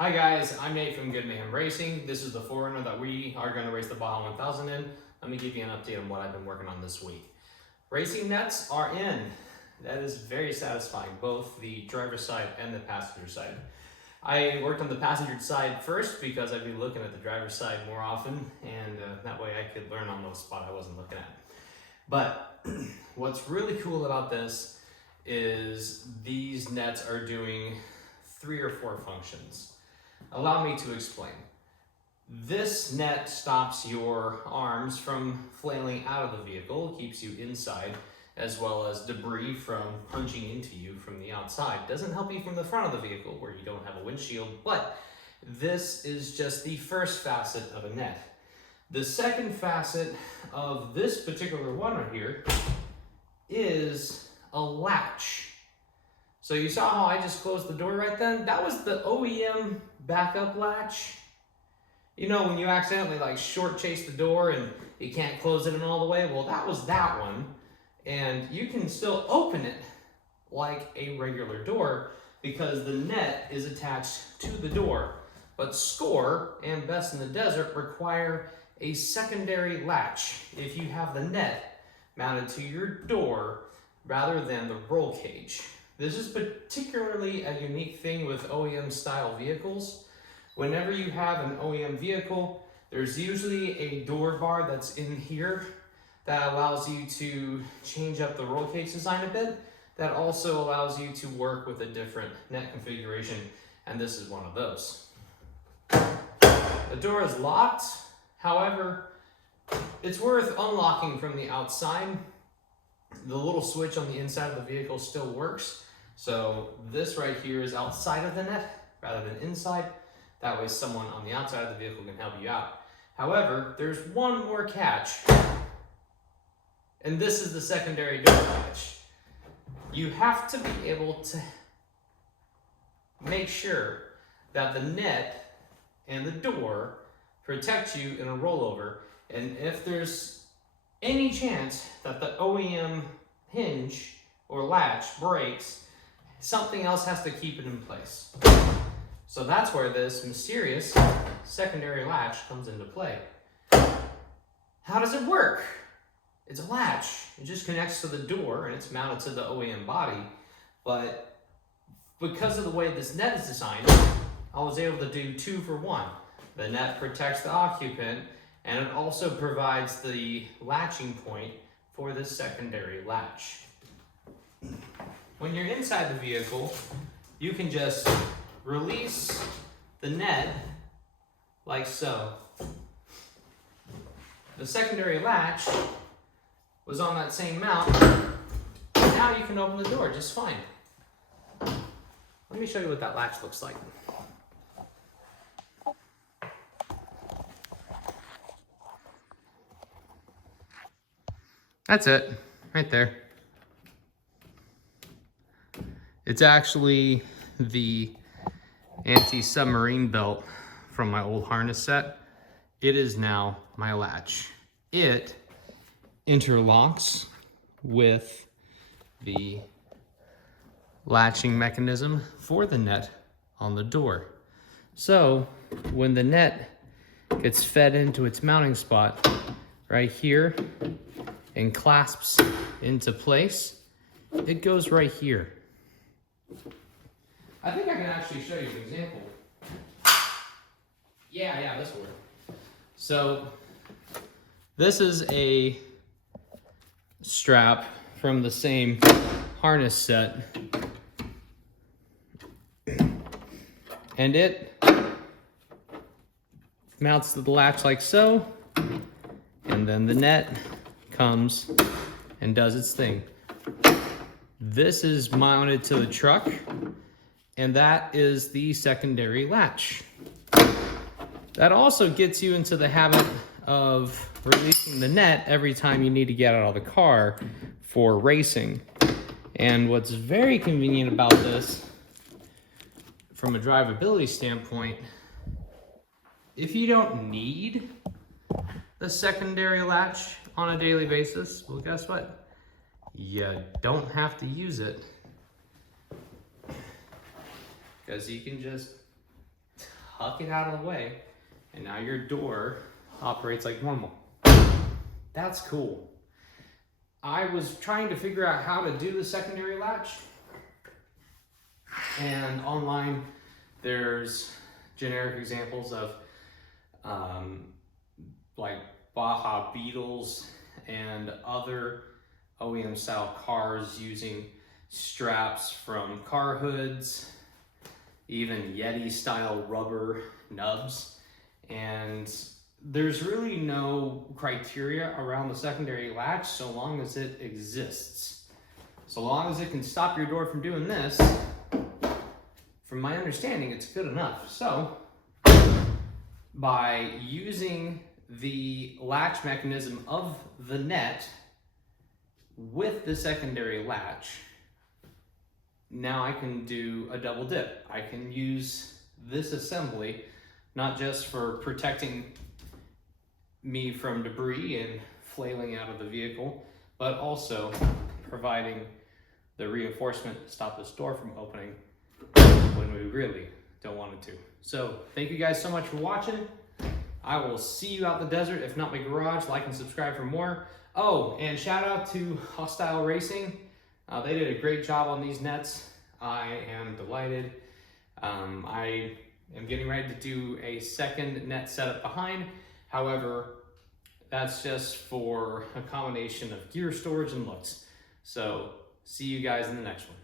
Hi guys, I'm Nate from Good Mayhem Racing. This is the 4Runner that we are going to race the Baja 1000 in. Let me give you an update on what I've been working on this week. Racing nets are in. That is very satisfying, both the driver's side and the passenger side. I worked on the passenger side first because I'd be looking at the driver's side more often, and that way I could learn on those spots I wasn't looking at. But what's really cool about this is these nets are doing 3 or 4 functions. Allow me to explain. This net stops your arms from flailing out of the vehicle, keeps you inside, as well as debris from punching into you from the outside. Doesn't help you from the front of the vehicle where you don't have a windshield, but this is just the first facet of a net. The second facet of this particular one right here is a latch. So you saw how I just closed the door right then? That was the OEM backup latch. You know, when you accidentally like short chase the door and you can't close it in all the way? Well, that was that one. And you can still open it like a regular door because the net is attached to the door. But Score and Best in the Desert require a secondary latch if you have the net mounted to your door rather than the roll cage. This is particularly a unique thing with OEM style vehicles. Whenever you have an OEM vehicle, there's usually a door bar that's in here that allows you to change up the roll cage design a bit. That also allows you to work with a different net configuration, and this is one of those. The door is locked, however, it's worth unlocking from the outside. The little switch on the inside of the vehicle still works. So this right here is outside of the net rather than inside. That way someone on the outside of the vehicle can help you out. However, there's one more catch, and this is the secondary door latch. You have to be able to make sure that the net and the door protect you in a rollover, and if there's any chance that the OEM hinge or latch breaks, something else has to keep it in place. So that's where this mysterious secondary latch comes into play. How does it work? It's a latch. It just connects to the door and it's mounted to the OEM body. But because of the way this net is designed, I was able to do 2 for 1. The net protects the occupant, and it also provides the latching point for this secondary latch. When you're inside the vehicle, you can just release the net like so. The secondary latch was on that same mount. Now you can open the door just fine. Let me show you what that latch looks like. That's it, right there. It's actually the anti-submarine belt from my old harness set. It is now my latch. It interlocks with the latching mechanism for the net on the door. So when the net gets fed into its mounting spot right here and clasps into place, it goes right here. I think I can actually show you an example. Yeah, this will work. So this is a strap from the same harness set, and it mounts to the latch like so, and then the net comes and does its thing. This is mounted to the truck, and that is the secondary latch. That also gets you into the habit of releasing the net every time you need to get out of the car for racing. And what's very convenient about this, from a drivability standpoint, if you don't need the secondary latch on a daily basis, well, guess what? You don't have to use it, because you can just tuck it out of the way, and now your door operates like normal. That's cool. I was trying to figure out how to do the secondary latch, and online there's generic examples of like Baja Beetles and other OEM style cars using straps from car hoods, even Yeti style rubber nubs. And there's really no criteria around the secondary latch so long as it exists. So long as it can stop your door from doing this, from my understanding, it's good enough. So by using the latch mechanism of the net with the secondary latch, now I can do a double dip. I can use this assembly not just for protecting me from debris and flailing out of the vehicle, but also providing the reinforcement to stop this door from opening when we really don't want it to. So thank you guys so much for watching. I will see you out in the desert, if not my garage. Like and subscribe for more. Oh, and shout out to Hostile Racing. They did a great job on these nets. I am delighted. I am getting ready to do a second net setup behind. However, that's just for a combination of gear storage and looks. So see you guys in the next one.